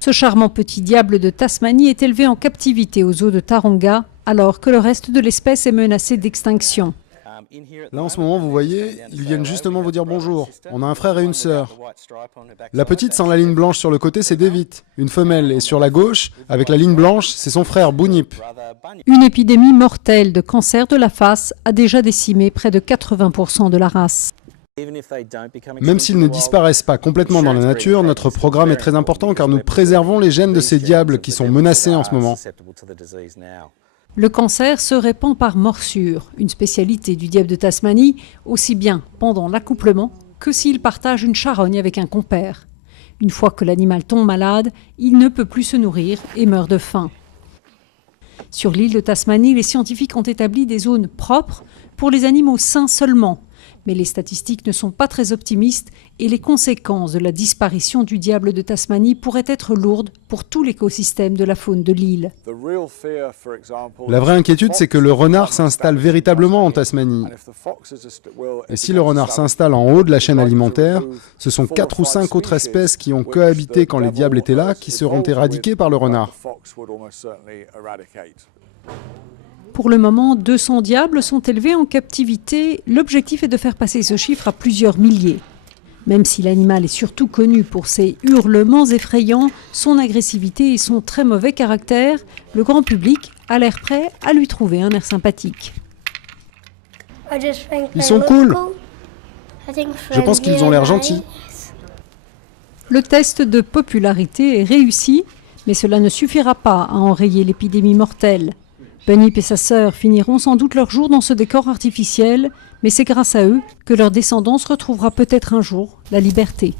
Ce charmant petit diable de Tasmanie est élevé en captivité aux eaux de Taronga, alors que le reste de l'espèce est menacé d'extinction. Là en ce moment, vous voyez, ils viennent justement vous dire bonjour. On a un frère et une sœur. La petite sans la ligne blanche sur le côté, c'est David, une femelle. Et sur la gauche, avec la ligne blanche, c'est son frère, Bunyip. Une épidémie mortelle de cancer de la face a déjà décimé près de 80% de la race. Même s'ils ne disparaissent pas complètement dans la nature, notre programme est très important car nous préservons les gènes de ces diables qui sont menacés en ce moment. Le cancer se répand par morsure, une spécialité du diable de Tasmanie, aussi bien pendant l'accouplement que s'il partage une charogne avec un compère. Une fois que l'animal tombe malade, il ne peut plus se nourrir et meurt de faim. Sur l'île de Tasmanie, les scientifiques ont établi des zones propres pour les animaux sains seulement. Mais les statistiques ne sont pas très optimistes et les conséquences de la disparition du diable de Tasmanie pourraient être lourdes pour tout l'écosystème de la faune de l'île. La vraie inquiétude, c'est que le renard s'installe véritablement en Tasmanie. Et si le renard s'installe en haut de la chaîne alimentaire, ce sont 4 ou 5 autres espèces qui ont cohabité quand les diables étaient là qui seront éradiquées par le renard. Pour le moment, 200 diables sont élevés en captivité. L'objectif est de faire passer ce chiffre à plusieurs milliers. Même si l'animal est surtout connu pour ses hurlements effrayants, son agressivité et son très mauvais caractère, le grand public a l'air prêt à lui trouver un air sympathique. Ils sont cool. Je pense qu'ils ont l'air gentils. Le test de popularité est réussi, mais cela ne suffira pas à enrayer l'épidémie mortelle. Bunyip et sa sœur finiront sans doute leur jour dans ce décor artificiel, mais c'est grâce à eux que leur descendance retrouvera peut-être un jour la liberté.